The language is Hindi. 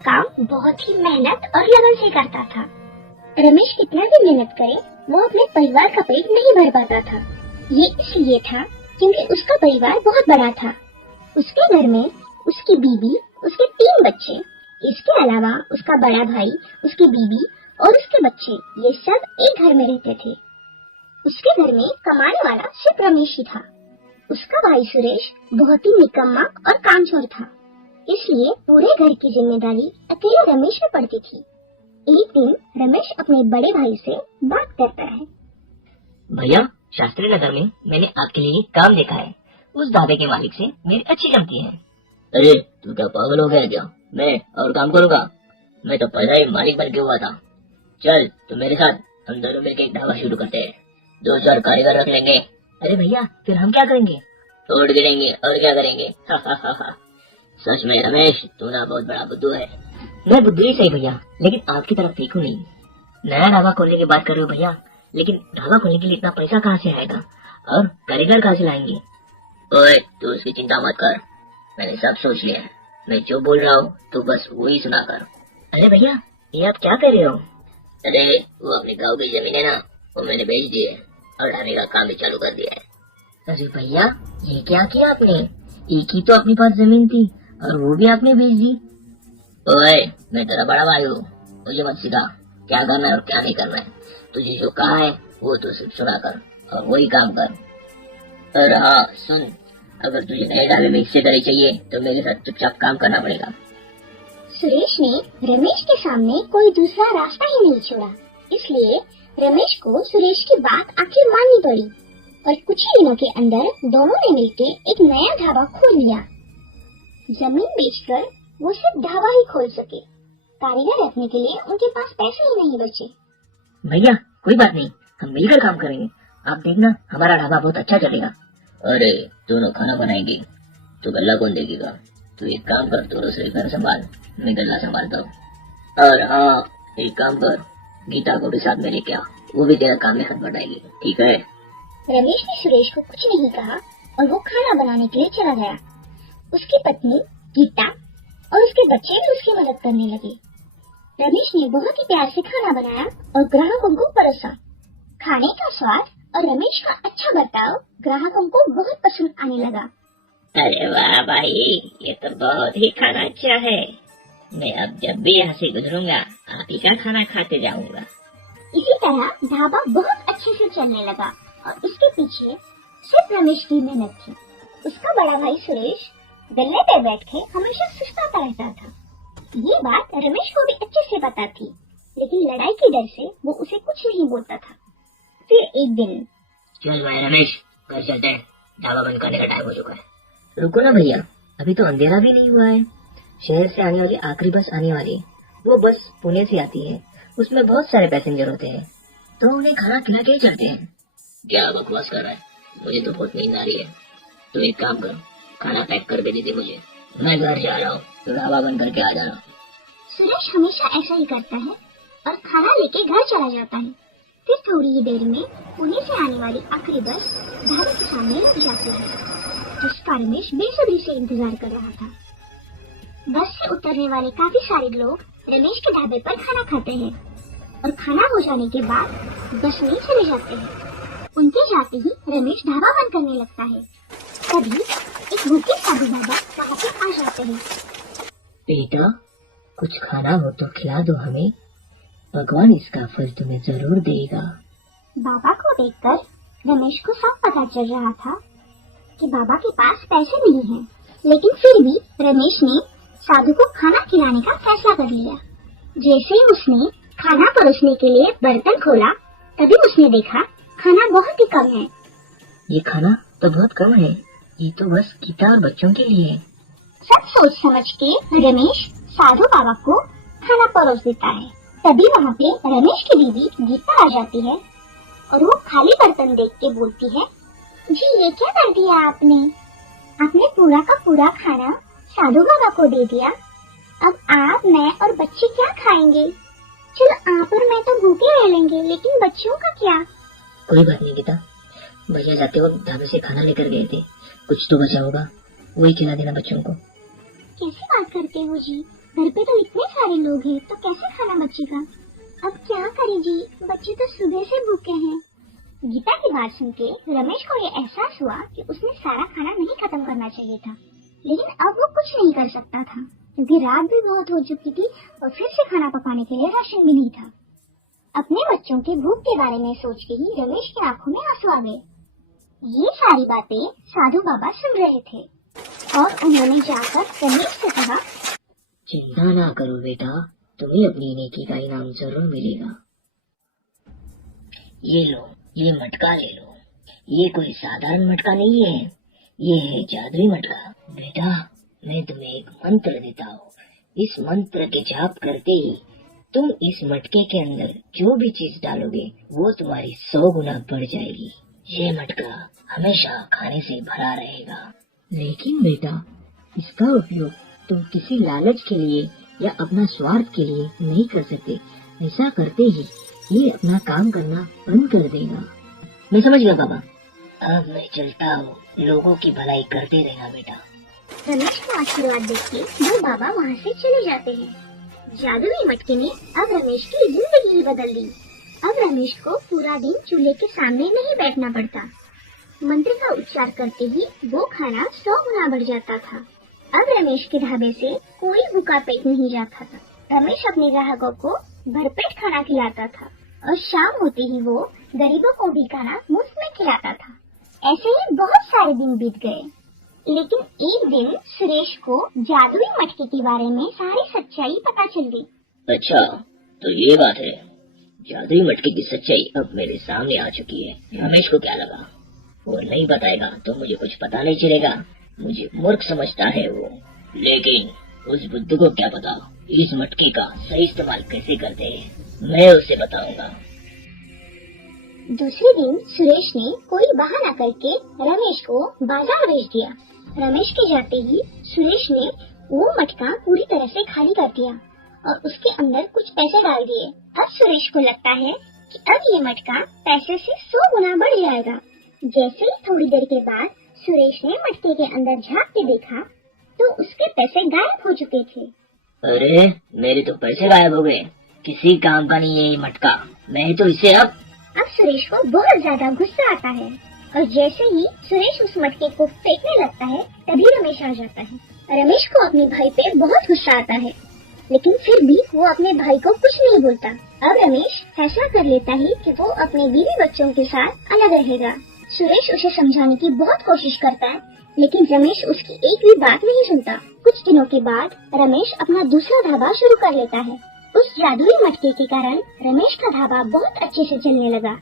काम बहुत ही मेहनत और लगन से करता था। रमेश कितना भी मेहनत करे वो अपने परिवार का पेट नहीं भर पाता था। ये इसलिए था क्योंकि उसका परिवार बहुत बड़ा था। उसके घर में उसकी बीवी, उसके 3 बच्चे, इसके अलावा उसका बड़ा भाई, उसकी बीवी और उसके बच्चे, ये सब एक घर में रहते थे। उसके घर में कमाने वाला सिर्फ रमेश ही था। उसका भाई सुरेश बहुत ही निकम्मा और कामचोर था, इसलिए पूरे घर की जिम्मेदारी अकेले रमेश पे पड़ती थी। एक दिन रमेश अपने बड़े भाई से बात करता है। भैया, शास्त्री नगर में मैंने आपके लिए काम देखा है। उस ढाबे के मालिक से मेरी अच्छी जमती है। अरे तू क्या पागल हो गया क्या? मैं और काम करूँगा? मैं तो पहले ही मालिक बन के हुआ था। चल तू मेरे साथ, हम दोनों मिलकर एक ढाबा शुरू करते हैं। 2-4 कारीगर रख लेंगे। अरे भैया, फिर हम क्या करेंगे? तोड़ गिरेंगे और क्या करेंगे। सच में रमेश, तू ना बहुत बड़ा बुद्धू है। मैं बुद्धू ही सही भैया, लेकिन आपकी तरफ देखो नहीं। नया ढाबा खोलने की बात कर रहे हो भैया, लेकिन ढाबा खोलने के लिए इतना पैसा कहाँ से आएगा और कारीगर कहाँ से लाएंगे? ओए तू उसकी चिंता मत कर, मैंने सब सोच लिया है। मैं जो बोल रहा हूँ तू बस वही सुना कर। अरे भैया, ये आप क्या कर रहे हो? अरे वो अपने गाँव की जमीन है ना, वो मैंने बेच दी है और ढाबे का काम भी चालू कर दिया है। अरे भैया, ये क्या किया आपने? एक ही तो अपने पास जमीन थी और वो भी आपने बेच दी। ओए मैं तेरा बड़ा भाई हूँ, मुझे मत सिखा क्या करना है और क्या नहीं करना है। तुझे जो कहा है वो तो सिर्फ सुना कर और वही काम कर। और हाँ सुन, अगर तुझे नए ढाबे में हिस्सेदारी चाहिए तो मेरे साथ चुपचाप काम करना पड़ेगा। सुरेश ने रमेश के सामने कोई दूसरा रास्ता ही नहीं छोड़ा, इसलिए रमेश को सुरेश की बात आखिर माननी पड़ी और कुछ ही दिनों के अंदर दोनों ने मिलकर एक नया ढाबा खोल लिया। जमीन बेचकर वो सिर्फ ढाबा ही खोल सके, कारीगर रखने के लिए उनके पास पैसे ही नहीं बचे। भैया कोई बात नहीं, हम मिलकर काम करेंगे। आप देखना, हमारा ढाबा बहुत अच्छा चलेगा। अरे दोनों खाना बनाएंगे तो गल्ला कौन देखेगा? तू एक काम कर, तू रसोई घर संभाल, मैं गल्ला संभालता हूँ। और हाँ एक काम कर, गीता को भी साथ में लेके आ, वो भी तेरा काम में हाथ बटाएगी, ठीक है? रमेश ने सुरेश को कुछ नहीं कहा और वो खाना बनाने के लिए चला गया। उसकी पत्नी गीता और उसके बच्चे भी उसकी मदद करने लगे। रमेश ने बहुत ही प्यार से खाना बनाया और ग्राहकों को परोसा। खाने का स्वाद और रमेश का अच्छा बर्ताव ग्राहकों को बहुत पसंद आने लगा। अरे वाह भाई, ये तो बहुत ही खाना अच्छा है। मैं अब जब भी यहाँ से गुजरूंगा आप ही का खाना खाते जाऊंगा। इसी तरह ढाबा बहुत अच्छे से चलने लगा और इसके पीछे सिर्फ रमेश की मेहनत थी। उसका बड़ा भाई सुरेश गल्ले पे बैठ के हमेशा सुस्ताता रहता था। ये बात रमेश को भी अच्छे से पता थी, लेकिन लड़ाई के डर से वो उसे कुछ नहीं बोलता था। फिर एक दिन, चल भाई रमेश, घर चलते हैं, ढाबा बंद करने का टाइम हो चुका है। रुको ना भैया, अभी तो अंधेरा भी नहीं हुआ है। शहर से आने वाली आखिरी बस आने वाली है। वो बस पुणे से आती है, उसमें बहुत सारे पैसेंजर होते हैं, तो उन्हें खाना खिला के ही चलते हैं। क्या बकवास कर रहा है? मुझे तो बहुत नींद आ रही है। तू एक काम कर, खाना पैक कर दे मुझे, मैं घर जा रहा हूँ, तो ढाबा बंद करके आ जाना। सुरेश हमेशा ऐसा ही करता है और खाना लेके घर चला जाता है। फिर थोड़ी ही देर में पुणे से आने वाली आखिरी बस ढाबे के सामने रुक जाती है, जिसका रमेश बेसब्री से इंतजार कर रहा था। बस से उतरने वाले काफी सारे लोग रमेश के ढाबे पर खाना खाते हैं और खाना हो जाने के बाद बस में चले जाते हैं। उनके जाते ही रमेश ढाबा बंद करने लगता है। तभी एक भूखे साधु बाबा वहाँ पे आ जाते हैं। बेटा, कुछ खाना हो तो खिला दो हमें, भगवान इसका फल तुम्हें जरूर देगा। बाबा को देखकर रमेश को सब पता चल रहा था कि बाबा के पास पैसे नहीं हैं, लेकिन फिर भी रमेश ने साधु को खाना खिलाने का फैसला कर लिया। जैसे ही उसने खाना परोसने के लिए बर्तन खोला, तभी उसने देखा खाना बहुत ही कम है। ये खाना तो बहुत कम है, ये तो बस गीता और बच्चों के लिए है। सब सोच समझ के रमेश साधु बाबा को खाना परोस देता है। तभी वहाँ पे रमेश की बीवी गीता आ जाती है और वो खाली बर्तन देख के बोलती है, जी ये क्या कर दिया आपने? आपने पूरा का पूरा खाना साधु बाबा को दे दिया। अब आप, मैं और बच्चे क्या खाएंगे? चलो आप और मैं तो भूखे रह लेंगे, लेकिन बच्चों का क्या? कोई बात नहीं गीता, भैया जाते वक्त ढाबे से खाना लेकर गए थे, कुछ तो बचा होगा, वही खिला देना बच्चों को। कैसी बात करते हो जी? घर पे तो इतने सारे लोग हैं, तो कैसे खाना बचेगा? अब क्या करें जी, बच्चे तो सुबह से भूखे हैं। गीता की बात सुन के रमेश को ये एहसास हुआ कि उसने सारा खाना नहीं खत्म करना चाहिए था, लेकिन अब वो कुछ नहीं कर सकता था क्योंकि रात भी बहुत हो चुकी थी और फिर से खाना पकाने के लिए राशन भी नहीं था। अपने बच्चों के भूख के बारे में सोच के ही रमेश की आंखों में आंसू आ गए। ये सारी बातें साधु बाबा सुन रहे थे और उन्होंने जाकर रमेश से कहा, चिंता ना करो बेटा, तुम्हें अपनी नेकी का इनाम जरूर मिलेगा। ये लो, ये मटका ले लो। ये कोई साधारण मटका नहीं है, ये है जादुई मटका। बेटा, मैं तुम्हें एक मंत्र देता हूँ। इस मंत्र के जाप करते ही तुम इस मटके के अंदर जो भी चीज डालोगे वो तुम्हारी 100 गुना बढ़ जाएगी। ये मटका हमेशा खाने से भरा रहेगा। लेकिन बेटा, इसका उपयोग तुम किसी लालच के लिए या अपना स्वार्थ के लिए नहीं कर सकते। ऐसा करते ही ये अपना काम करना बंद कर देगा। मैं समझ गया बाबा, अब मैं चलता हूँ। लोगों की भलाई करते रहना बेटा। रमेश को आशीर्वाद देके वो बाबा वहाँ से चले जाते हैं। जादुई मटके ने अब रमेश की जिंदगी ही बदल दी। अब रमेश को पूरा दिन चूल्हे के सामने नहीं बैठना पड़ता। मंत्र का उच्चार करते ही वो खाना 100 गुना बढ़ जाता था। अब रमेश के ढाबे से कोई भूखा पेट नहीं जाता था। रमेश अपने ग्राहकों को भरपेट खाना खिलाता था और शाम होते ही वो गरीबों को भी खाना मुफ्त में खिलाता था। ऐसे ही बहुत सारे दिन बीत गए, लेकिन एक दिन सुरेश को जादुई मटके के बारे में सारी सच्चाई पता चल गई। अच्छा, तो ये बात है। जादुई मटके की सच्चाई अब मेरे सामने आ चुकी है। रमेश को क्या लगा? वो नहीं बताएगा तो मुझे कुछ पता नहीं चलेगा। मुझे मूर्ख समझता है वो। लेकिन उस बुद्धू को क्या पता इस मटके का सही इस्तेमाल कैसे करते हैं। मैं उसे बताऊंगा। दूसरे दिन सुरेश ने कोई बहाना करके रमेश को बाजार भेज दिया। रमेश के जाते ही सुरेश ने वो मटका पूरी तरह से खाली कर दिया और उसके अंदर कुछ पैसे डाल दिए। अब सुरेश को लगता है कि अब ये मटका पैसे से 100 गुना बढ़ जाएगा। जैसे ही थोड़ी देर के बाद सुरेश ने मटके के अंदर झांक के देखा तो उसके पैसे गायब हो चुके थे। अरे, मेरे तो पैसे गायब हो गए। किसी काम का नहीं है ये मटका। मैं तो इसे अब सुरेश को बहुत ज्यादा गुस्सा आता है और जैसे ही सुरेश उस मटके को फेंकने लगता है तभी रमेश आ जाता है। रमेश को अपने भाई पे बहुत गुस्सा आता है, लेकिन फिर भी वो अपने भाई को कुछ नहीं बोलता। अब रमेश फैसला कर लेता है कि वो अपने बीवी बच्चों के साथ अलग रहेगा। सुरेश उसे समझाने की बहुत कोशिश करता है, लेकिन रमेश उसकी एक भी बात नहीं सुनता। कुछ दिनों के बाद रमेश अपना दूसरा ढाबा शुरू कर लेता है। उस जादुई मटके के कारण रमेश का ढाबा बहुत अच्छे से चलने लगा।